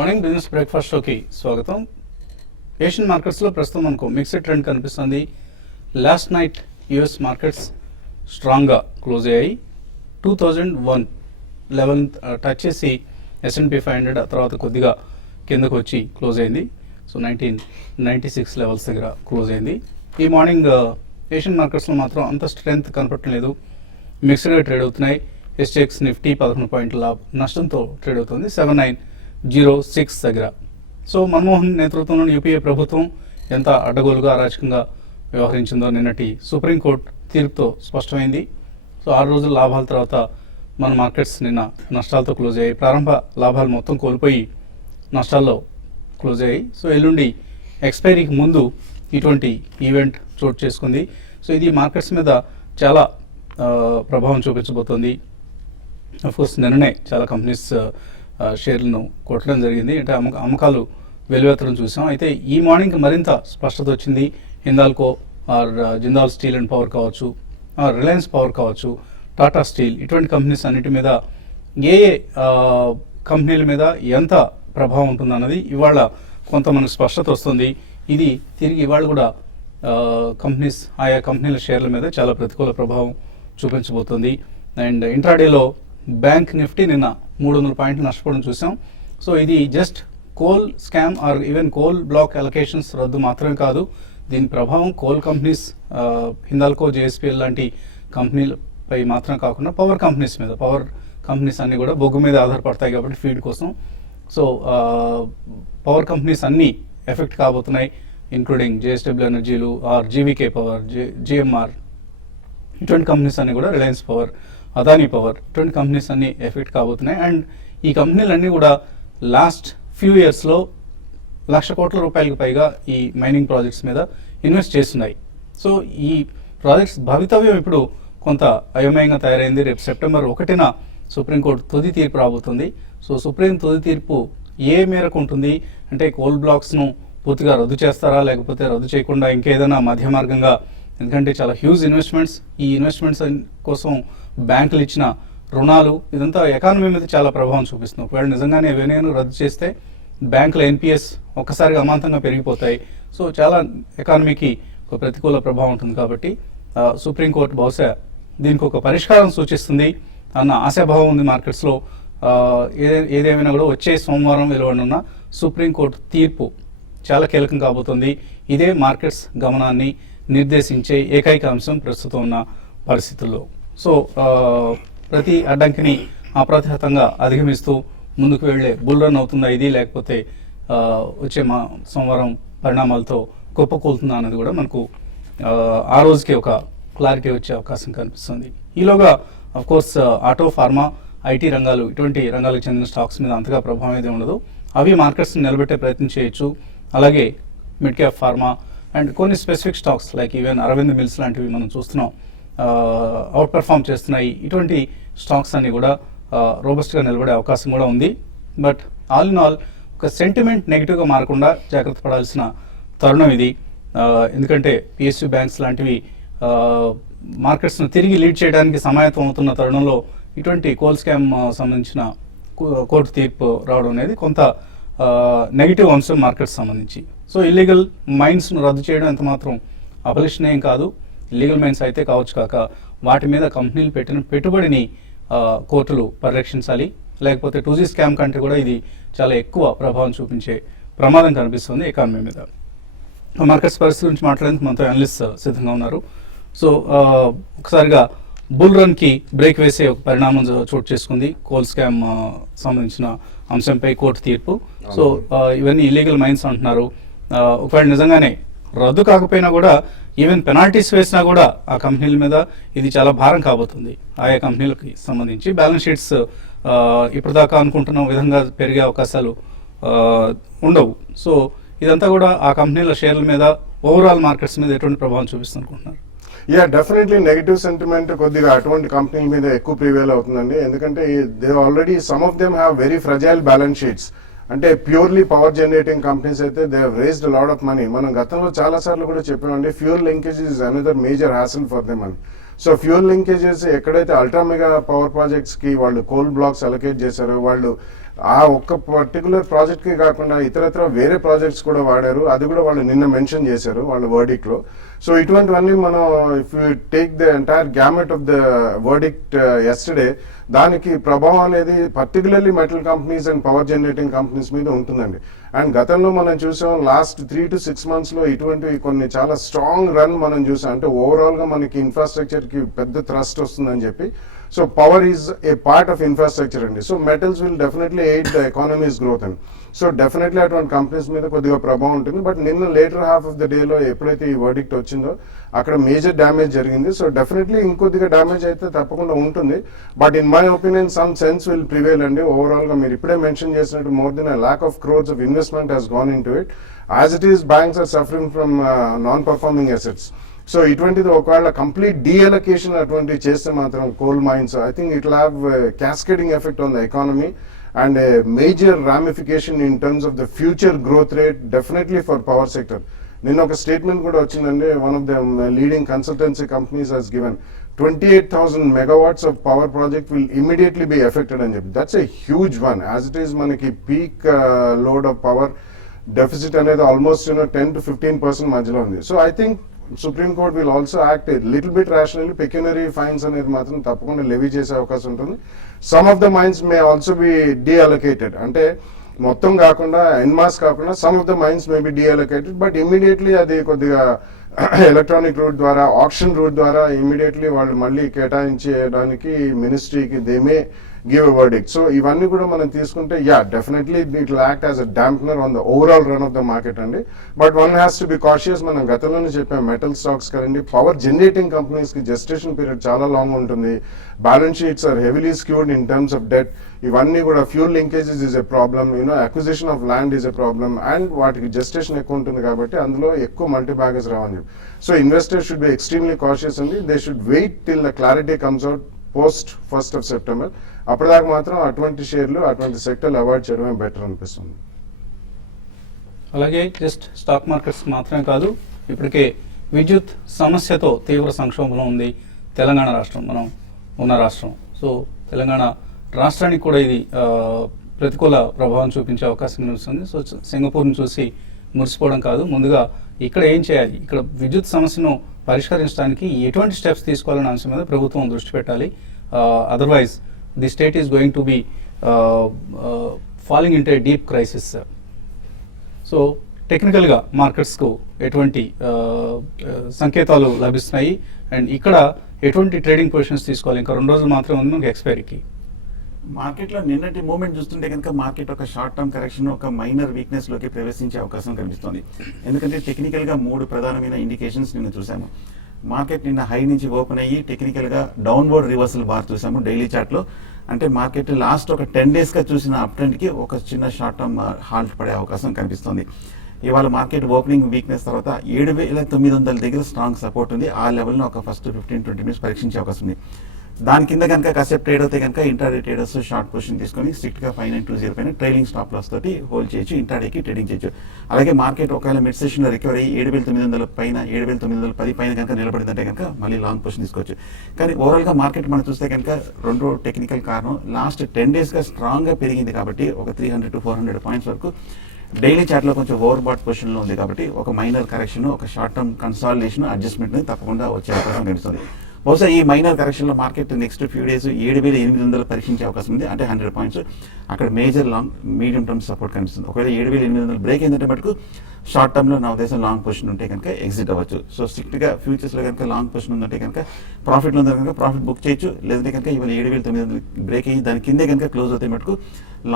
Morning business బ్రేక్ఫాస్ట్లోకి స్వాగతం. Asian మార్కెట్స్లో ప్రస్తుతం మనకు మిక్స్డ్ ట్రెండ్ కనిపిస్తుంది. లాస్ట్ నైట్ యుఎస్ మార్కెట్స్ స్ట్రాంగ్గా క్లోజ్ అయ్యాయి. 2001 లెవెల్ టచ్ చేసి S&P 500 ఆ తర్వాత కొద్దిగా కిందకు వచ్చి క్లోజ్ అయింది. సో 1996 లెవెల్స్ దగ్గర క్లోజ్ అయింది. ఈ మార్నింగ్ ఏషియన్ మార్కెట్స్లో మాత్రం అంత స్ట్రెంగ్త్ కనపడటం లేదు, మిక్స్డ్గా ట్రేడ్ అవుతున్నాయి. SGX నిఫ్టీ 11 పాయింట్ల నష్టంతో ట్రేడ్ అవుతుంది 7906 దగ్గర. సో మన్మోహన్ నేతృత్వంలోని యూపీఏ ప్రభుత్వం ఎంత అడ్డగోలుగా అరాచకంగా వ్యవహరించిందో నిన్నటి సుప్రీంకోర్టు తీర్పుతో స్పష్టమైంది. సో 6 రోజుల లాభాల తర్వాత మన మార్కెట్స్ నిన్న నష్టాలతో క్లోజ్ అయ్యాయి. ప్రారంభ లాభాలు మొత్తం కోల్పోయి నష్టాల్లో క్లోజ్ అయ్యాయి. సో ఎల్లుండి ఎక్స్పైరీకి ముందు ఇటువంటి ఈవెంట్ చోటు చేసుకుంది. సో ఇది మార్కెట్స్ మీద చాలా ప్రభావం చూపించబోతోంది. అఫ్కోర్స్ నిన్ననే చాలా కంపెనీస్ షేర్లను కొట్టడం జరిగింది, అంటే అమ్మకాలు వెలువెత్తడం చూసాం. అయితే ఈ మార్నింగ్ మరింత స్పష్టత వచ్చింది. Hindalco or Jindal steel and power కావచ్చు, రిలయన్స్ పవర్ కావచ్చు, టాటా స్టీల్, ఇటువంటి కంపెనీస్ అన్నిటి మీద ఏ కంపెనీల మీద ఎంత ప్రభావం ఉంటుందన్నది ఇవాళ కొంత మనకు స్పష్టత వస్తుంది. ఇది తిరిగి ఇవాళ కూడా కంపెనీస్, ఆయా కంపెనీల షేర్ల మీద చాలా ప్రతికూల ప్రభావం చూపించబోతుంది. అండ్ ఇంట్రాడేలో బ్యాంక్ నిఫ్టీ నిన్న 300 పాయింట్లు నష్టపోవడం చూసాం. సో ఇది just coal scam or even coal block allocations రద్దు మాత్రమే కాదు, దీని ప్రభావం కోల్ కంపెనీస్, హిందాల్కో, జేఎస్పీఎల్ లాంటి కంపెనీలపై మాత్రం కాకుండా పవర్ కంపెనీస్ మీద, పవర్ కంపెనీస్ అన్నీ కూడా బొగ్గు మీద ఆధారపడతాయి కాబట్టి ఫీడ్ కోసం. సో పవర్ కంపెనీస్ అన్నీ ఎఫెక్ట్ కాబోతున్నాయి, ఇంక్లూడింగ్ జేఎస్డబ్ల్యూ ఎనర్జీలు ఆర్ జీవీకే పవర్, జిఎంఆర్, ఇటువంటి కంపెనీస్ అన్నీ కూడా, రిలయన్స్ పవర్, అదానీ పవర్, ఇటువంటి కంపెనీస్ అన్నీ ఎఫెక్ట్ కాబోతున్నాయి. అండ్ ఈ కంపెనీలన్నీ కూడా లాస్ట్ ఫ్యూ ఇయర్స్లో 1,00,000 కోట్ల రూపాయలకు పైగా ఈ మైనింగ్ ప్రాజెక్ట్స్ మీద ఇన్వెస్ట్ చేస్తున్నాయి. సో ఈ ప్రాజెక్ట్స్ భవితవ్యం ఇప్పుడు కొంత అయోమయంగా తయారైంది. రేపు సెప్టెంబర్ 1న సుప్రీంకోర్టు తుది తీర్పు రాబోతుంది. సో సుప్రీం తుది తీర్పు ఏ మేరకు ఉంటుంది అంటే, కోల్ బ్లాక్స్ను పూర్తిగా రద్దు చేస్తారా, లేకపోతే రద్దు చేయకుండా ఇంకేదైనా మధ్య మార్గంగా, ఎందుకంటే చాలా హ్యూజ్ ఇన్వెస్ట్మెంట్స్, ఈ ఇన్వెస్ట్మెంట్స్ కోసం బ్యాంకులు ఇచ్చిన రుణాలు, ఇదంతా ఎకానమీ మీద చాలా ప్రభావం చూపిస్తుంది. ఒకవేళ నిజంగానే ఎవరైనా రద్దు చేస్తే బ్యాంకుల ఎన్పిఎస్ ఒక్కసారిగా అమాంతంగా పెరిగిపోతాయి. సో చాలా ఎకానమీకి ఒక ప్రతికూల ప్రభావం ఉంటుంది. కాబట్టి సుప్రీంకోర్టు బహుశా దీనికి ఒక పరిష్కారం సూచిస్తుంది అన్న ఆశాభావం ఉంది మార్కెట్స్లో. ఏదేమైనా కూడా వచ్చే సోమవారం వెలువడనున్న సుప్రీంకోర్టు తీర్పు చాలా కీలకం కాబోతుంది. ఇదే మార్కెట్స్ గమనాన్ని నిర్దేశించే ఏకైక అంశం ప్రస్తుతం ఉన్న పరిస్థితుల్లో. సో ప్రతి అడ్డంకిని అప్రతిహతంగా అధిగమిస్తూ ముందుకు వెళ్లే బుల్ రన్ అవుతుందా ఇది, లేకపోతే వచ్చే సోమవారం పరిణామాలతో కుప్పకూలుతుందా అన్నది కూడా మనకు ఆ రోజుకి ఒక క్లారిటీ వచ్చే అవకాశం కనిపిస్తుంది. ఈలోగా అఫ్కోర్స్ ఆటో, ఫార్మా, ఐటీ రంగాలు, ఇటువంటి రంగాలకు చెందిన స్టాక్స్ మీద అంతగా ప్రభావం అయితే ఉండదు. అవి మార్కెట్స్ని నిలబెట్టే ప్రయత్నం చేయొచ్చు. అలాగే మిడ్ క్యాప్ ఫార్మా అండ్ కొన్ని specific stocks like even Arvind Mills లాంటివి మనం చూస్తున్నాం అవుట్ పెర్ఫామ్ చేస్తున్నాయి. ఇటువంటి స్టాక్స్ అన్ని కూడా రోబస్ట్గా నిలబడే అవకాశం కూడా ఉంది. బట్ ఆల్ ఇన్ ఆల్ ఒక సెంటిమెంట్ నెగిటివ్గా మారకుండా జాగ్రత్త పడాల్సిన తరుణం ఇది. ఎందుకంటే పిఎస్యూ బ్యాంక్స్ లాంటివి మార్కెట్స్ను తిరిగి లీడ్ చేయడానికి సమాయత్తం అవుతున్న తరుణంలో ఇటువంటి కోల్ స్కామ్ సంబంధించిన కోర్టు తీర్పు రావడం అనేది కొంత నెగిటివ్ అంశం మార్కెట్స్ సంబంధించి. సో ఇల్లీగల్ మైన్స్ను రద్దు చేయడం ఎంత మాత్రం అబలిషన్ ఏం కాదు. ఇల్లీగల్ మైన్స్ అయితే కావచ్చు కాక వాటి మీద కంపెనీలు పెట్టిన పెట్టుబడిని కోర్టులు పరిరక్షించాలి. లేకపోతే 2G స్కామ్ కంటే కూడా ఇది చాలా ఎక్కువ ప్రభావం చూపించే ప్రమాదం కనిపిస్తుంది ఎకానమీ మీద. మార్కెట్స్ పరిస్థితి గురించి మాట్లాడేందుకు మనతో అనలిస్ట్ సిద్ధంగా ఉన్నారు. సో ఒకసారిగా బుల్ రన్కి బ్రేక్ వేసే ఒక పరిణామం చోటు చేసుకుంది కోల్ స్కామ్ సంబంధించిన అంశంపై కోర్టు తీర్పు. సో ఇవన్నీ ఇల్లీగల్ మైన్స్ అంటున్నారు. ఒకవేళ నిజంగానే రద్దు కాకపోయినా కూడా ఈవెన్ పెనాల్టీస్ వేసినా కూడా ఆ కంపెనీల మీద ఇది చాలా భారం కాబోతుంది. ఆయా కంపెనీలకి సంబంధించి బ్యాలెన్స్ షీట్స్ ఇప్పటిదాకా అనుకుంటున్న విధంగా పెరిగే అవకాశాలు ఉండవు. సో ఇదంతా కూడా ఆ కంపెనీల షేర్ల మీద, ఓవరాల్ మార్కెట్స్ మీద ఎటువంటి ప్రభావం చూపిస్తుంది అనుకుంటున్నారు? డెఫినెట్లీ నెగిటివ్ సెంటిమెంట్ కొద్దిగా అటువంటి కంపెనీల మీద ఎక్కువ ప్రివేల్ అవుతుందండి. ఎందుకంటే they already some of them have very fragile balance sheets. అంటే ప్యూర్లీ పవర్ జనరేటింగ్ కంపెనీస్ అయితే they have raised lot of money. మనం గతంలో చాలా సార్లు కూడా చెప్పామండి, fuel linkage is another major hassle for them అని. సో ఫ్యూయల్ లింకేజెస్ ఎక్కడైతే అల్ట్రా మెగా పవర్ ప్రాజెక్ట్స్ కి వాళ్ళు కోల్ బ్లాక్స్ అలొకేట్ చేశారో, వాళ్ళు ఆ ఒక్క పర్టికులర్ ప్రాజెక్ట్ కి కాకుండా ఇతరత్ర వేరే ప్రాజెక్ట్స్ కూడా వాడారు. అది కూడా వాళ్ళు నిన్న మెన్షన్ చేశారు వాళ్ళ వర్డిక్ట్ లో. సో ఇటువంటివన్నీ మనం if you take the entire gamete of the verdict yesterday, దానికి ప్రభావం అనేది particularly metal companies and power generating companies మీద ఉంటుందండి. అండ్ గతంలో మనం చూసాం లాస్ట్ 3 to 6 months లో ఇటువంటి కొన్ని చాలా స్ట్రాంగ్ రన్ మనం చూసాం. అంటే ఓవరాల్ గా మనకి ఇన్ఫ్రాస్ట్రక్చర్ కి పెద్ద థ్రస్ట్ వస్తుందని చెప్పి. So power is a part of infrastructure అండి. So metals will definitely aid the economy's growth అండి. సో డెఫినెట్లీ అటువంటి కంపెనీస్ మీద కొద్దిగా ప్రభావం ఉంటుంది. బట్ నిన్న లేటర్ హాఫ్ ఆఫ్ ద డేలో ఎప్పుడైతే ఈ వర్డిక్ట్ వచ్చిందో అక్కడ మేజర్ డ్యామేజ్ జరిగింది. సో డెఫినెట్లీ ఇంకొద్దిగా డ్యామేజ్ అయితే తప్పకుండా ఉంటుంది. But in my opinion some sense will prevail అండి. ఓవరాల్ గా మీరు ఇప్పుడే మెన్షన్ చేసినట్టు more than lakh of crores of investment has gone into it. As it is banks are suffering from non performing assets. So ఇటువంటిది ఒకవేళ complete deallocation అటువంటి చేస్తే మాత్రం coal mines, I think it will have cascading effect on the economy and major ramification in terms of the future growth rate definitely for power sector. నిన్న ఒక statement కూడా వచ్చిందండి. One of the leading consultancy companies has given 28,000 megawatts of power project will immediately be affected అని చెప్పి. That's a huge one. As it is మనకి peak load of power deficit అనేది almost 10 to 15% మధ్యలో ఉంది. So I think supreme court will also act little bit rationally. Pecuniary fines అనేది మాత్రం తప్పకుండా levy చేసే అవకాశం ఉంటుంది. Some of the mines may also be deallocated. అంటే మొత్తం కాకుండా ఎన్మాస్ కాకుండా some of the mines may be deallocated. But immediately అది కొద్దిగా ఎలక్ట్రానిక్ రూట్ ద్వారా, ఆప్షన్ రూట్ ద్వారా ఇమీడియట్లీ వాళ్ళు మళ్ళీ కేటాయించడానికి మినిస్ట్రీకి they may give a verdict. So ఇవన్నీ కూడా మనం తీసుకుంటే definitely it will act as a dampener on the overall run of the market అండి. But one has to be cautious. మనం గతంలోనే చెప్పాం మెటల్ స్టాక్స్ కదండి, పవర్ జనరేటింగ్ కంపెనీస్ కి జెస్టేషన్ పీరియడ్ చాలా లాంగ్ ఉంటుంది. Balance sheets are heavily skewed in terms of debt. ఇవన్నీ కూడా fuel linkages is a problem, acquisition of land is a problem, and వాటికి జెస్టేషన్ ఎక్కువ ఉంటుంది కాబట్టి అందులో ఎక్కువ మల్టీ బ్యాగర్స్ రావని చెప్పి. So investors should be extremely cautious అండి. They should wait till the clarity comes out post 1st of September. అప్పటిదాకా మాత్రం అటువంటి షేర్లు, అటువంటి సెక్టర్లు అవాయిడ్ చేయడమే బెటర్ అనిపిస్తుంది. అలాగే జస్ట్ స్టాక్ మార్కెట్స్ మాత్రమే కాదు, ఇప్పటికే విద్యుత్ సమస్యతో తీవ్ర సంక్షోభంలో ఉంది తెలంగాణ రాష్ట్రం, మనం ఉన్న రాష్ట్రం. సో తెలంగాణ రాష్ట్రానికి కూడా ఇది ప్రతికూల ప్రభావం చూపించే అవకాశం కనిపిస్తుంది. సో సింగపూర్ని చూసి మురిసిపోవడం కాదు, ముందుగా ఇక్కడ ఏం చేయాలి, ఇక్కడ విద్యుత్ సమస్యను పరిష్కరించడానికి ఎటువంటి స్టెప్స్ తీసుకోవాలనే అంశం మీద ప్రభుత్వం దృష్టి పెట్టాలి. Otherwise the state is going to be falling in to A deep crisis. So టెక్నికల్గా మార్కెట్స్కు ఎటువంటి సంకేతాలు లభిస్తున్నాయి అండ్ ఇక్కడ ఎటువంటి ట్రేడింగ్ పొజిషన్స్ తీసుకోవాలి? ఇంకా 2 రోజులు మాత్రమే ఉంది మనకి ఎక్స్పైరీకి. మార్కెట్లో నిన్నటి మూమెంట్ చూస్తుంటే కనుక మార్కెట్ ఒక షార్ట్ టర్మ్ కరెక్షన్, ఒక మైనర్ వీక్నెస్ లోకి ప్రవేశించే అవకాశం కనిపిస్తుంది. ఎందుకంటే టెక్నికల్ గా 3 ప్రధానమైన ఇండికేషన్స్ నిన్న చూసాము. మార్కెట్ నిన్న హై నుంచి ఓపెన్ అయ్యి టెక్నికల్ గా డౌన్వర్డ్ రివర్సల్ బార్ చూసాము డైలీ చార్ట్ లో. అంటే మార్కెట్ లాస్ట్ ఒక 10 days గా చూసిన అప్ ట్రెండ్ కి ఒక చిన్న షార్ట్ టర్మ్ హాల్ట్ పడే అవకాశం కనిపిస్తుంది. ఇవాళ మార్కెట్ ఓపెనింగ్ వీక్నెస్ తర్వాత 7,900 దగ్గర స్ట్రాంగ్ సపోర్ట్ ఉంది. ఆ లెవెల్లో ఒక ఫస్ట్ 15-20 minutes పరీక్షించే అవకాశం ఉంది. దాని కింద కనుక కాసేపు ట్రేడ్ అవుతే కనుక ఇంట్రాడే ట్రేడర్స్ షార్ట్ పొజిషన్ తీసుకొని స్ట్రిక్ట్ గా 5920 పైన ట్రైలింగ్ స్టాప్ లాస్ తోటి హోల్డ్ చేయొచ్చు, ఇంట్రాడేకి ట్రేడింగ్ చేయొచ్చు. అలాగే మార్కెట్ ఒకవేళ మిడ్ సెషన్ లో రికవర్ అయ్యి 7,900 పైన 7,910 పైన కనుక నిలబడిందంటే కనుక మళ్ళీ లాంగ్ పొజిషన్ తీసుకోవచ్చు. కానీ ఓవరాల్ గా మార్కెట్ మనం చూస్తే కనుక 2 టెక్నికల్ కారణం, లాస్ట్ 10 days గా స్ట్రాంగ్ గా పెరిగింది కాబట్టి ఒక 300 to 400 points వరకు డైలీ చార్ట్ లో కొంచెం ఓవర్ బాట్ పొజిషన్ లో ఉంది కాబట్టి ఒక మైనర్ కరెక్షన్, ఒక షార్ట్ టర్మ్ కన్సాలిడేషన్, అడ్జస్ట్మెంట్ తప్పకుండా వచ్చే అవకాశం కనిపిస్తుంది. బహుశా ఈ మైనర్ కరెక్షన్ లో మార్కెట్ నెక్స్ట్ ఫ్యూ డేస్ 7,800 పరీక్షించే అవకాశం ఉంది. అంటే 100 points అక్కడ major long medium term support కనిపిస్తుంది. ఒకవేళ 7,800 బ్రేక్ అయిందంటే మటుకు షార్ట్ టర్మ్ లో నా ఉద్దేశం లాంగ్ పొజిషన్ ఉంటే కనుక ఎగ్జిట్ అవ్వచ్చు. సో స్ట్రిక్ట్ గా ఫ్యూచర్స్ లో కనుక లాంగ్ పొజిషన్ ఉందంటే కనుక ప్రాఫిట్ ఉందంటే కనుక ప్రాఫిట్ బుక్ చేయొచ్చు. లేదంటే కనుక ఇవాళ 7,900 బ్రేక్ అయ్యి దాని కిందే కనుక క్లోజ్ అవుతాయి మటుకు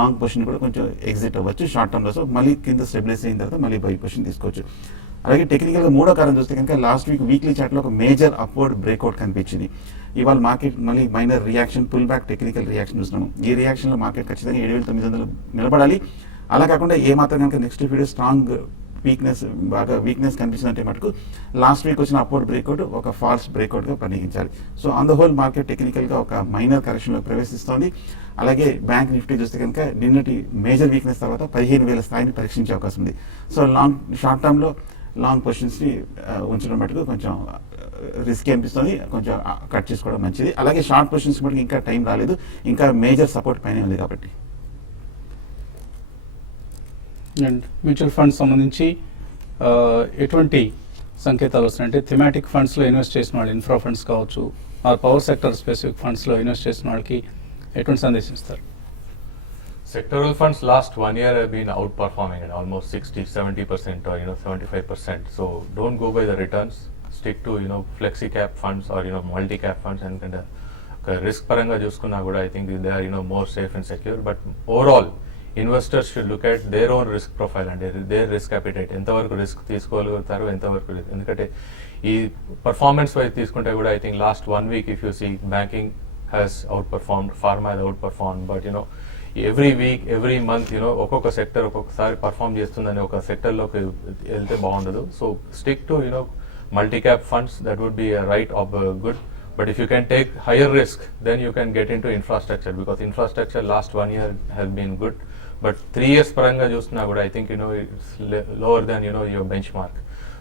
లాంగ్ పొజిషన్ కూడా కొంచెం ఎగ్జిట్ అవ్వచ్చు షార్ట్ టర్మ్ లో. సో మళ్ళీ కింద స్టెబిలైజ్ అయిన తర్వాత మళ్ళీ బై పొజిషన్ తీసుకోవచ్చు. అలాగే టెక్నికల్ గా 3వ కారణం చూస్తే కనుక లాస్ట్ వీక్ వీక్లీ చార్ట్ లో ఒక మేజర్ అప్వర్డ్ బ్రేక్అవుట్ కనిపించింది. ఇవాళ మార్కెట్ మళ్ళీ minor reaction, pull back technical reaction చూస్తున్నాము. ఈ రియాక్షన్ లో మార్కెట్ ఖచ్చితంగా 7,900 నిలబడాలి. అలా కాకుండా ఏ మాత్రం కనుక నెక్స్ట్ వీడియో స్ట్రాంగ్ బాగా వీక్నెస్ కనిపిస్తుందంటే మటుకు లాస్ట్ వీక్ వచ్చిన అప్వర్డ్ బ్రేక్అవుట్ ఒక ఫాల్స్ బ్రేక్అవుట్ గా పరిగణించాలి. So on the whole market technical గా ఒక మైనర్ కరెక్షన్ లో ప్రవేశిస్తోంది. అలాగే బ్యాంక్ నిఫ్టీ చూస్తే కనుక నిన్నటి మేజర్ వీక్నెస్ తర్వాత 15,000 స్థాయిని పరీక్షించే అవకాశం ఉంది. సో షార్ట్ టర్మ్ లో లాంగ్ పొజిషన్స్ ని ఉంచడం మటుకు కొంచెం రిస్క్ అనిపిస్తుంది, కొంచెం కట్ చేసుకోవడం మంచిది. అలాగే షార్ట్ పొజిషన్స్ మటుకు ఇంకా టైం రాలేదు, ఇంకా మేజర్ సపోర్ట్ పైన ఉంది కాబట్టి. అండ్ మ్యూచువల్ ఫండ్స్ సంబంధించి ఎటువంటి సంకేతాలు వస్తున్నాయి అంటే థిమాటిక్ ఫండ్స్లో ఇన్వెస్ట్ చేసిన వాళ్ళు ఇన్ఫ్రా ఫండ్స్ కావచ్చు ఆ పవర్ సెక్టర్ స్పెసిఫిక్ ఫండ్స్లో ఇన్వెస్ట్ చేసిన వాళ్ళకి ఎటువంటి సందేశం ఇస్తారు? Sectoral funds last 1 year have been outperforming at almost 60-70% or 75%. So don't go by the returns. Stick to flexi cap funds or multi cap funds and kind of risk paranga chuskunna kuda I think they are more safe and secure. But overall, investors should look at their own risk profile and their risk appetite. ఎంతవరకు risk తీసుకోగలుగుతారు, ఎంతవరకు ఎందుకంటే ఈ performance wise తీసుకుంటే కూడా I think last 1 week if you see banking has outperformed, pharma has outperformed, but every week every month ఒక్కొక్క sector ఒక్కొక్కసారి perform చేస్తుందని ఒక సెక్టర్లోకి వెళ్తే బాగుండదు. So stick to multi cap funds, that would be right of good. But if you can take higher risk then you can get into infrastructure because infrastructure last 1 year has been good. But 3 years పరంగా చూస్తున్నా కూడా I think it's lower than your benchmark.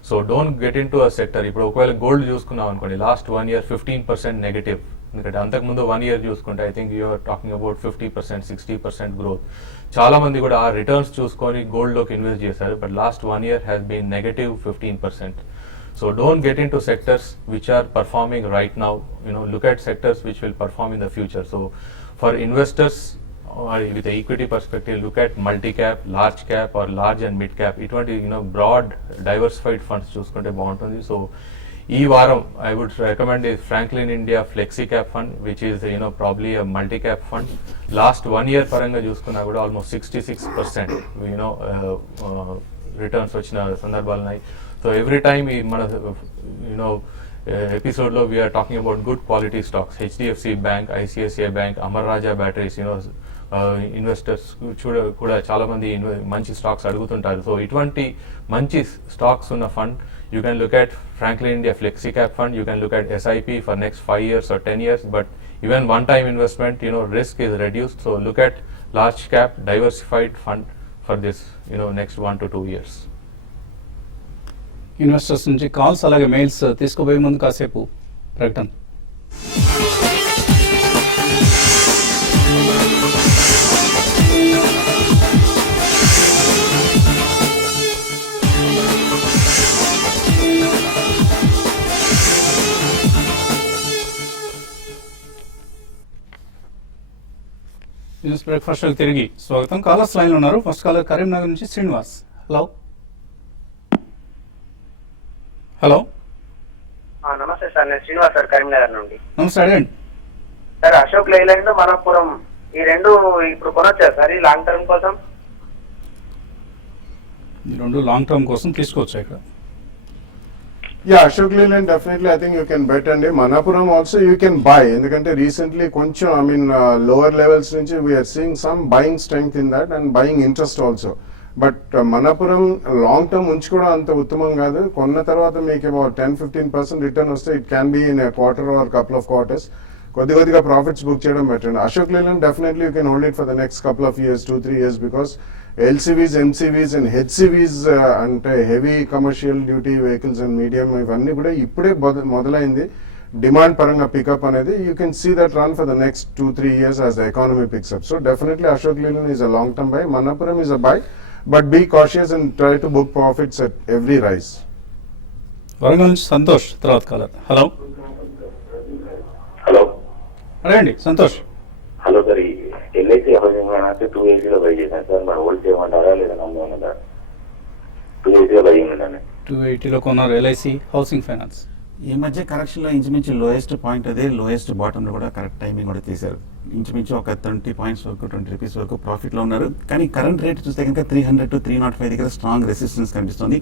So don't get in to a sector. ఇప్పుడు ఒకవేళ gold చూసుకున్నాం అనుకోండి, last 1 year 15% negative. ఎందుకంటే అంతకుముందు 1 year చూసుకుంటే I think you're talking about 50%, 60% growth. చాలా మంది కూడా ఆ రిటర్న్స్ చూసుకొని గోల్డ్లోకి ఇన్వెస్ట్ చేశారు. But last 1 year has been negative 15%. So don't get into sectors which are performing right now. Look at sectors which will perform in the future. So for investors with the equity perspective, look at multi-cap, large cap or large and mid-cap. ఇటువంటి broad diversified funds చూసుకుంటే బాగుంటుంది. So ఈ వారం I would recommend is Franklin India Flexi Cap Fund, which is probably a multi-cap fund. Last 1 year పరంగా చూసుకున్నా కూడా almost 66% returns వచ్చిన సందర్భాలు ఉన్నాయి. సో ఎవ్రీ టైమ్ మన ఎపిసోడ్లో we're talking about good quality stocks. HDFC Bank, ICICI Bank, Amar Raja Batteries, investors కూడా చాలా మంది మంచి స్టాక్స్ అడుగుతుంటారు. సో ఇటువంటి మంచి స్టాక్స్ ఉన్న fund you can look at Franklin India flexi cap fund. You can look at SIP for next 5 years or 10 years. But even one time investment risk is reduced. So look at large cap diversified fund for this next 1 to 2 years. Investors నుంచి calls అలాగే mails తీసుకోబోయే ముందు కాసేపు ప్రకటన. Business breakfast తిరిగి స్వాగతం. Callers లైన్లో ఉన్నారు. First caller Karimnagar నుంచి శ్రీనివాస్. హలో. నమస్తే సార్, నేను శ్రీనివాస్ సార్, కరీంనగర్ నుండి. నమస్తే, అడగండి సార్. అశోక్ లైలాండ్, మనపురం ఈ రెండు ఇప్పుడు కొనొచ్చా సార్ ఈ లాంగ్ టర్మ్ కోసం? ఈ రెండు లాంగ్ టర్మ్ కోసం తీసుకోవచ్చు ఇక్కడ. Ashok Leyland definitely I think you can bet, and Manapuram also you can buy. ఎందుకంటే recently కొంచెం lower levels నుంచి we are seeing some buying strength in that and buying interest also. But Manapuram long term ఉంచుకోవడం అంత ఉత్తమం కాదు. కొన్న తర్వాత మీకు about 10-15% రిటర్న్ వస్తే it can be in quarter or couple of quarters. కొద్దిగా ప్రాఫిట్స్ బుక్ చేయడం better. Ashok Leyland definitely you can hold it for the next couple of years, 2-3 years, because LCVs, MCVs and HCVs అంటే heavy commercial duty vehicles and medium ఇవన్నీ కూడా ఇప్పుడే మొదలైంది demand పరంగా pickup అనేది. You can see that run for the next 2-3 years as the economy picks up. So definitely Ashok Leyland is a long term buy. Manapuram is a buy, but be cautious and try to book profits at every rise. Warangal నుంచి సంతోష్ తర్వాత caller. Hello. Hello, అడగండి Santosh. Hello sir. LIC 280 by చేశాను sir. మరి hold చేయమంటారా లేదా నమ్మన్నారా? 280 by చేయండి. 280లో కొన్నారు LIC housing finance. ఈ మధ్య కరెక్షన్లో ఇంచుమించు లోయెస్ట్ పాయింట్ అదే, లోయెస్ట్ బాటంలో కూడా కరెక్ట్ టైమింగ్ కూడా తీశారు. ఇంచుమించు ఒక 20 points వరకు, 20 rupees వరకు ప్రాఫిట్లో ఉన్నారు. కానీ కరెంట్ రేట్ చూస్తే కనుక 300 to 305 దగ్గర స్ట్రాంగ్ రెసిస్టెన్స్ కనిపిస్తుంది.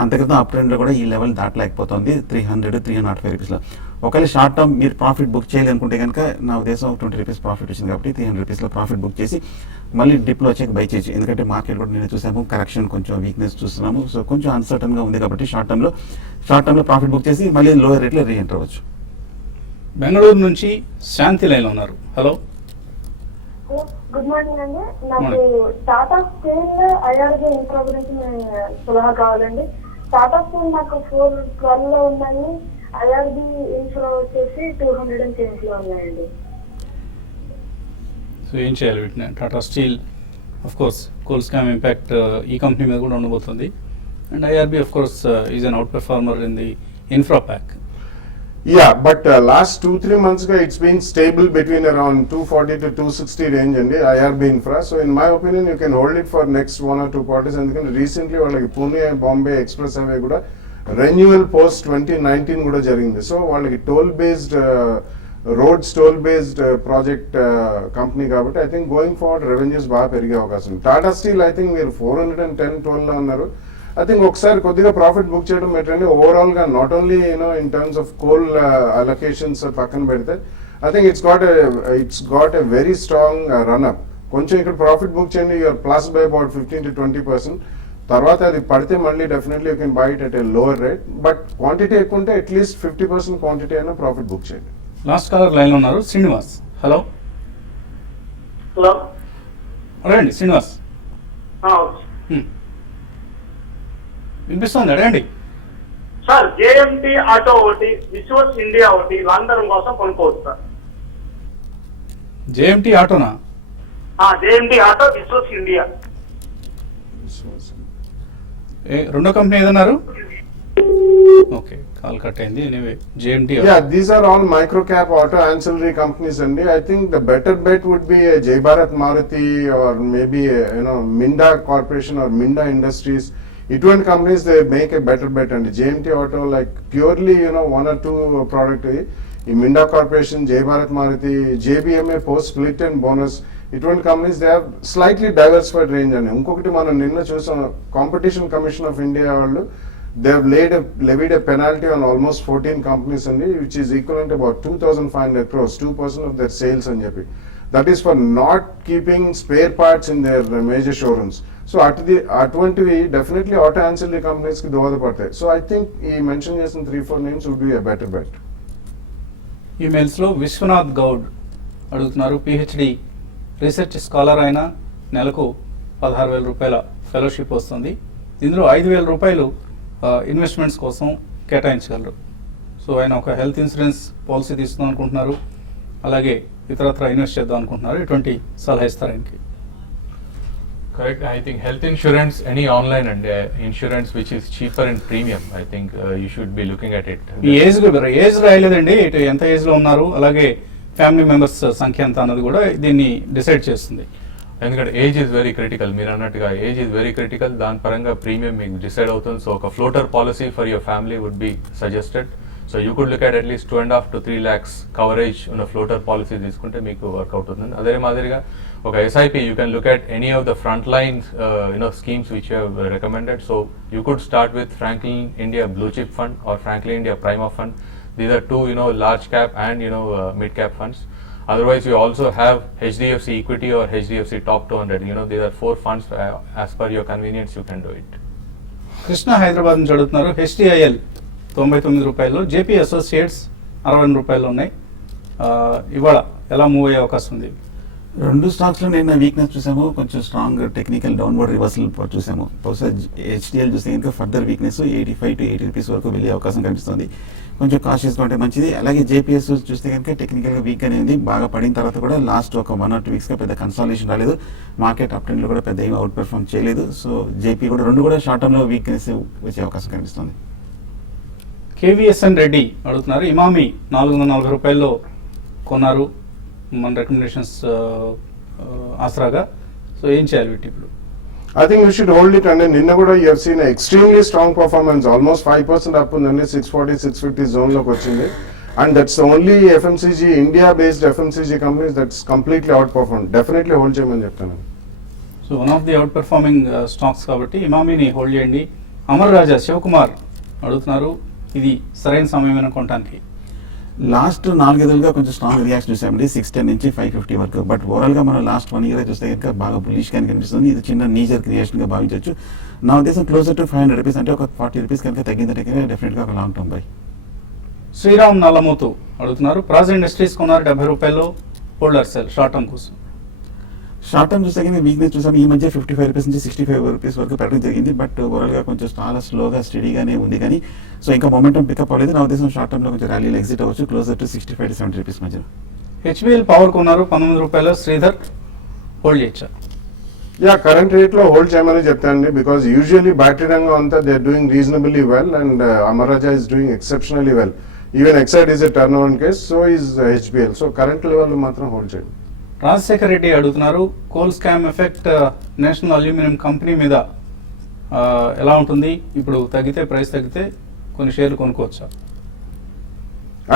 అంతక్రితం అప్ ట్రెండ్లో కూడా ఈ లెవెల్ దాటలేకపోతుంది 300 305 రూపీస్లో. ఒకవేళ షార్ట్ టర్మ్ మీరు ప్రాఫిట్ బుక్ చేయాలనుకుంటే కనుక నా ఉద్దేశం 20 rupees ప్రాఫిట్ వచ్చింది కాబట్టి 300 rupeesలో ప్రాఫిట్ బుక్ చేసి మళ్ళీ డిప్లో వచ్చాక బై చేయొచ్చు. ఎందుకంటే మార్కెట్ కూడా నేను చూసాము, కరెక్షన్ కొంచెం వీక్నెస్ చూస్తున్నాము. సో కొంచెం అన్సర్టన్గా ఉంది కాబట్టి షార్ట్ టర్మ్లో ప్రాఫిట్ బుక్ చేసి మళ్ళీ లోయర్ రేట్లో రీఎంటర్ అవ్వచ్చు. బెంగళూరు నుంచి శాంతి లైన్లో ఉన్నారు. హలో. గుడ్ మార్నింగ్ అండి. నాకు టాటా స్టీల్ IRB ఇన్ఫ్రా గురించి సలహా కావాలండి. టాటా స్టీల్ నాకు 412 ఉన్నాయి, IRB ఇన్ఫ్రా వచ్చేసి 210 ఉన్నాయండి. సో ఏం చేయాలి వీటిని? Tata steel of course coal scam impact ఈ కంపెనీ మీద కూడా ఉండబోతుంది. And IRB of course is an out performer in the infra pack. Yeah, but last 2-3 months ago, it's been stable between around 240 to 260 range and IRB infra. So in my opinion, you can hold it for next 1 or 2 quarters. And recently, వాళ్ళకి Pune and Bombay Express Highway కూడా renewal post 2019 కూడా జరిగింది. So వాళ్ళకి toll based roads toll based project company కాబట్టి I think going forward revenues బాగా పెరిగే అవకాశం ఉంది. Tata Steel I think మీరు 410 లో ఉన్నారు. I think ఒకసారి కొద్దిగా ప్రాఫిట్ బుక్ చేయడం బెటర్. ఓవరాల్ గా not only in terms of coal allocations పక్కన పెడితే I think it's got a very strong run-up. కొంచెం ఇక్కడ ప్రాఫిట్ బుక్ చేయండి, you're plus by about 15 to 20%. తర్వాత అది పడితే మళ్ళీ definitely you can buy it at a lower rate. But quantity ఎక్కువ ఉంటే అట్లీస్ట్ 50% క్వాంటిటీ అయినా ప్రాఫిట్ బుక్ చేయండి. లాస్ట్ కాలర్ లైన్ లో ఉన్నారు, శ్రీనివాస్. హలో హలో రండి శ్రీనివాస్. వినిపిస్తుంది, అడగండి. సార్ జేఎంటీ ఆటో ఒకటి, విశ్వస్ ఇండియా ఒకటి లాంగ్ టర్మ్ కోసం కొనుక్కోవచ్చు sir. JMT ఆటోనా? JMT auto, విశ్వస్ India. రెండో కంపెనీ ఏదన్నారు? ఓకే, కాల్ కట్ అయింది. Anyway JMT. Yeah, these are all micro cap auto ancillary companies and I think the better bet would be a Jai Bharat Maruti or maybe Minda Corporation or Minda Industries. ఇటువంటి companies they make a better bet అండి. JMT auto like purely 1 or 2 product. ఈ Minda corporation, Jai Bharat Maruti, JBMA post split and bonus, ఇటువంటి companies they have slightly diversified range అండి. ఇంకొకటి మనం నిన్న చూసాం, competition commission of India వాళ్ళు they have levied a penalty on almost 14 companies అండి, which is equivalent to about 2,500 crores, 2% of their sales అని చెప్పి. That is for not keeping spare parts in their major showrooms. So అటువంటివి definitely auto ancillary companies కి దోహదపడతాయి. So I think ఈ mention చేసిన 3-4 names would be a better bet. Emails లో విశ్వనాథ్ గౌడ్ అడుగుతున్నారు, PhD research scholar అయినా నెలకు 16,000 రూపాయల ఫెలోషిప్ వస్తుంది, ఇందులో 5,000 రూపాయలు ఇన్వెస్ట్మెంట్స్ కోసం కేటాయించగలరు. సో ఆయన ఒక హెల్త్ ఇన్సూరెన్స్ పాలసీ తీసుకుందాం అనుకుంటున్నారు, అలాగే ఇతరత్ర ఇన్వెస్ట్ చేద్దాం అనుకుంటున్నారు. ఇటువంటి సలహా ఇస్తారు ఆయనకి? Correct. I think health insurance, any online and insurance which is cheaper in premium, I think you should be looking at it. ఈ ఏజ్ రాయలేదండి, ఇటు ఎంత ఏజ్ లో ఉన్నారు, అలాగే ఫ్యామిలీ మెంబర్స్ సంఖ్య ఎంత అన్నది కూడా దీన్ని డిసైడ్ చేస్తుంది. ఎందుకంటే ఏజ్ ఇస్ వెరీ క్రిటికల్. మీరు అన్నట్టుగా ఏజ్ ఇస్ వెరీ క్రిటికల్, దాని పరంగా ప్రీమియం మీకు డిసైడ్ అవుతుంది. సో ఒక floater policy for your family would be suggested. So you could look at least 2.5 to 3 lakhs coverage ఉన్న ఫ్లోటర్ పాలసీ తీసుకుంటే మీకు వర్కౌట్ అవుతుంది. అదే మాదిరిగా ఒక SIP you can look at any of the front line schemes which you have recommended. So you could start with Franklin India Blue Chip Fund or Franklin India Prima Fund. These are 2 large cap and mid cap funds. Otherwise you also have HDFC Equity or HDFC Top 200. These are 4 funds as per your convenience you can do it. Krishna Hyderabad నుంచి అడుగుతున్నారు, HDIL 99 రూపాయలు, JP associates 60 రూపాయలు ఉన్నాయి, ఇవాళ ఎలా move అయ్యే అవకాశం ఉంది? రెండు స్టాక్స్ లో నేను వీక్నెస్ చూసాము, కొంచెం స్ట్రాంగ్ టెక్నికల్ డౌన్వర్డ్ రివర్సల్ చూసాము. బహుశా హెచ్డిఎల్ చూస్తే ఇంకా ఫర్దర్ వీక్నెస్ 85 to 80 రూపీస్ వరకు వెళ్ళే అవకాశం కనిపిస్తుంది. కొంచెం కాషియస్గా ఉంటే మంచిది. అలాగే జేపీఎస్ చూస్తే కనుక టెక్నికల్గా వీక్ అనేది బాగా పడిన తర్వాత కూడా లాస్ట్ ఒక 1 or 2 వీక్స్గా పెద్ద కన్సాలిడేషన్ రాలేదు. మార్కెట్ అప్ ట్రెండ్లో కూడా పెద్ద ఏమి అవుట్ పెర్ఫార్మ్ చేయలేదు. సో జేపీ కూడా రెండు కూడా షార్ట్ టర్మ్లో వీక్నెస్ వచ్చే అవకాశం కనిపిస్తుంది. కేవీఎస్ఎన్ రెడ్డి అడుగుతున్నారు, ఇమామి 440 రూపాయల్లో కొన్నారు మన రికమెండేషన్స్ ఆసరాగా, సో ఏం చేయాలి వీటి ఇప్పుడు? I think you should hold it and నిన్న కూడా you have seen extremely strong performance, almost 5% up ఉందండి, 640-650 zone లోకి వచ్చింది. And that's the only FMCG, India based FMCG companies that's completely outperformed. Definitely hold చేయమని చెప్తాను. So one of the out performing stocks కాబట్టి ఇమామిని hold చేయండి. అమర్ రాజా శివకుమార్ అడుగుతున్నారు, ఇది సరైన సమయమైన కొనడానికి? లాస్ట్ 4 రోజులుగా కొంచెం స్ట్రాంగ్ రియాక్షన్ చూసామండి, 610 నుంచి 550 వరకు. బట్ ఓవరాల్గా మనం లాస్ట్ 1 year చూస్తే కనుక బాగా బులిష్గా కనిపిస్తుంది. ఇది చిన్న నీజర్ క్రియేషన్గా భావించవచ్చు. నా ఉద్దేశం క్లోజర్ టు 500 రూపీస్, అంటే ఒక 40 రూపీస్ కనుక తగ్గిందంటే డెఫినెట్గా ఒక long term buy. Sriram Nallamuthu అడుగుతున్నారు, ప్రాజ్ ఇండస్ట్రీస్ కొన్నారు 70 రూపాయల్లో, హోల్డర్ సెల్ షార్ట్ టర్మ్ కోసం. షార్ట్ టర్మ్ చూస్తే కానీ వీక్నెస్ చూసాము. ఈ మధ్య 55 రూపీస్ నుంచి 65 రూపీస్ వరకు పెరగడం జరిగింది. బట్ ఓవరాల్గా కొంచెం చాలా స్లోగా స్టడీగానే ఉంది కానీ సో ఇంకా మొమెంటం పికప్ అవ్వలేదు. నా ఉద్దేశం షార్ట్ టర్మ్లో కొంచెం ర్యాలీలో ఎగ్జిట్ అవ్వచ్చు, క్లోజర్ టు 65 to 70 రూపీస్ మధ్య. హెచ్బిఎల్ పవర్ కొన్నారు 19 రూపాయలు, శ్రీధర్ హోల్డ్ చేయొచ్చా? యా కరెంట్ రేట్ లో హోల్డ్ చేయమని చెప్తానండి, బికాస్ యూజువల్లీ బ్యాటరీ రంగం అంతా they are doing reasonably well and Amara Raja is doing exceptionally well. Even Exide is a turnover case, so is HBL. So current level మాత్రం hold చేయండి. రాజశేఖర్ రెడ్డి అడుగుతున్నారు, coal scam effect national aluminium company మీద ఎలా ఉంటుంది? ఇప్పుడు తగ్గితే, ప్రైస్ తగ్గితే కొన్ని షేర్లు కొనుక్కోవచ్చా?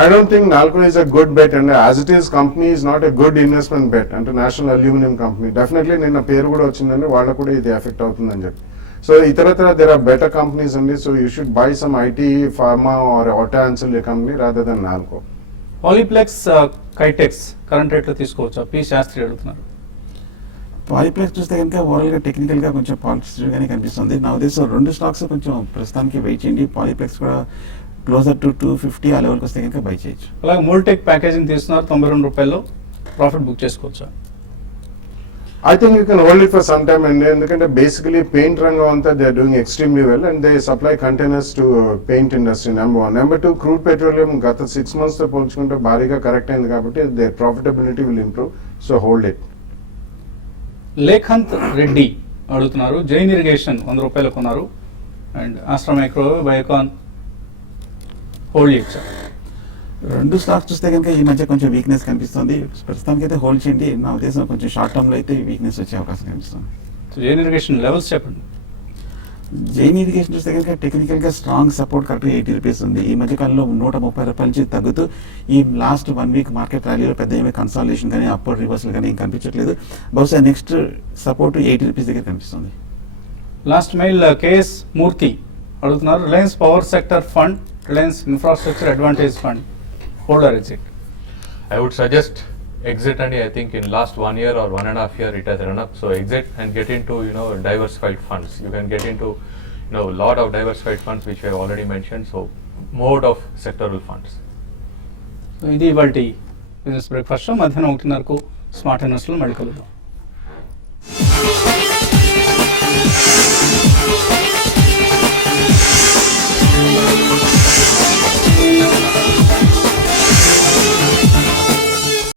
I don't think Nalco is a good bet, and as it is, company is not a good investment bet. అంటే నేషనల్ అల్యూమినియం కంపెనీ డెఫినెట్లీ నిన్న పేరు కూడా వచ్చిందండి, వాళ్ళకు కూడా ఇది ఎఫెక్ట్ అవుతుందని చెప్పి. సో ఇతరత్ర దేర్ ఆర్ బెటర్ కంపెనీస్ అండి. So you should buy some IT, pharma or auto ancillary company rather than Nalco. Polyplex, Kitex current రేట్లో తీసుకోవచ్చా? పి శాస్త్రి అడుగుతున్నారు. పాలిప్లెక్స్ చూస్తే కనుక ఓవరాల్గా టెక్నికల్గా కొంచెం పాజిటివ్గానే కనిపిస్తుంది. నా ఉద్దేశం 2 స్టాక్స్ కొంచెం ప్రస్తుతానికి వెయిట్ చేయండి. పాలిప్లెక్స్ కూడా క్లోజర్ టు 250 ఆ లెవెల్కి వస్తే కనుక బై చేయొచ్చు. అలాగే మోల్టెక్ ప్యాకేజింగ్ తీస్తున్నారు, 92 రూపాయల్లో ప్రాఫిట్ బుక్ చేసుకోవచ్చా? I think you can hold it for some time, and ఎందుకంటే బేసికలీ పెయింట్ రంగం అంతా they are doing extremely well and they supply containers to paint industry. Number 1. Number 2, crude petroleum గత 6 months తో పోల్చుకుంటే భారీగా correct అయింది కాబట్టి they profitability will improve. So hold it. Lekhant Reddy అడుగుతున్నారు, జైన్ ఇరిగేషన్ 100 రూపాయలు కొన్నారు and Astra micro, Biocon hold చేయొచ్చా? 2 స్టాక్స్ చూస్తే కనుక ఈ మధ్య కొంచెం వీక్నెస్ కనిపిస్తుంది. ప్రస్తుతానికి అయితే హోల్డ్ చేయండి. నా ఉద్దేశం కొంచెం షార్ట్ టర్మ్లో అయితే వీక్నెస్ వచ్చే అవకాశం కనిపిస్తుంది. సో జైన్ ఇరిగేషన్ లెవెల్స్ చెప్పండి. జైన్ ఇరిగేషన్ చూస్తే కనుక టెక్నికల్గా స్ట్రాంగ్ సపోర్ట్ కరెక్ట్గా 80 రూపీస్ ఉంది. ఈ మధ్య కాలంలో 130 రూపాయల నుంచి తగ్గుతూ ఈ లాస్ట్ 1 వీక్ మార్కెట్ ర్యాలీలో పెద్ద ఏమీ కన్సాలిడేషన్ కానీ అప్వర్డ్ రివర్సల్ కానీ ఏం కనిపించట్లేదు. బహుశా నెక్స్ట్ సపోర్ట్ 80 రూపీస్ దగ్గర కనిపిస్తుంది. లాస్ట్ మెయిల్ కేఎస్ మూర్తి అడుగుతున్నారు, Reliance power sector fund, Reliance infrastructure advantage fund, hold or exit? I would suggest exit, and I think in last 1 year or 1.5 year it has run up. So exit and get into diversified funds. You can get into lot of diversified funds which I have already mentioned. So mode of sectoral funds. ఇది ఇవాల్టి business breakfast. మధ్యాహ్నం 1:30కు smart ఇన్వెస్ట్లో మళ్ళీ కలుద్దాం.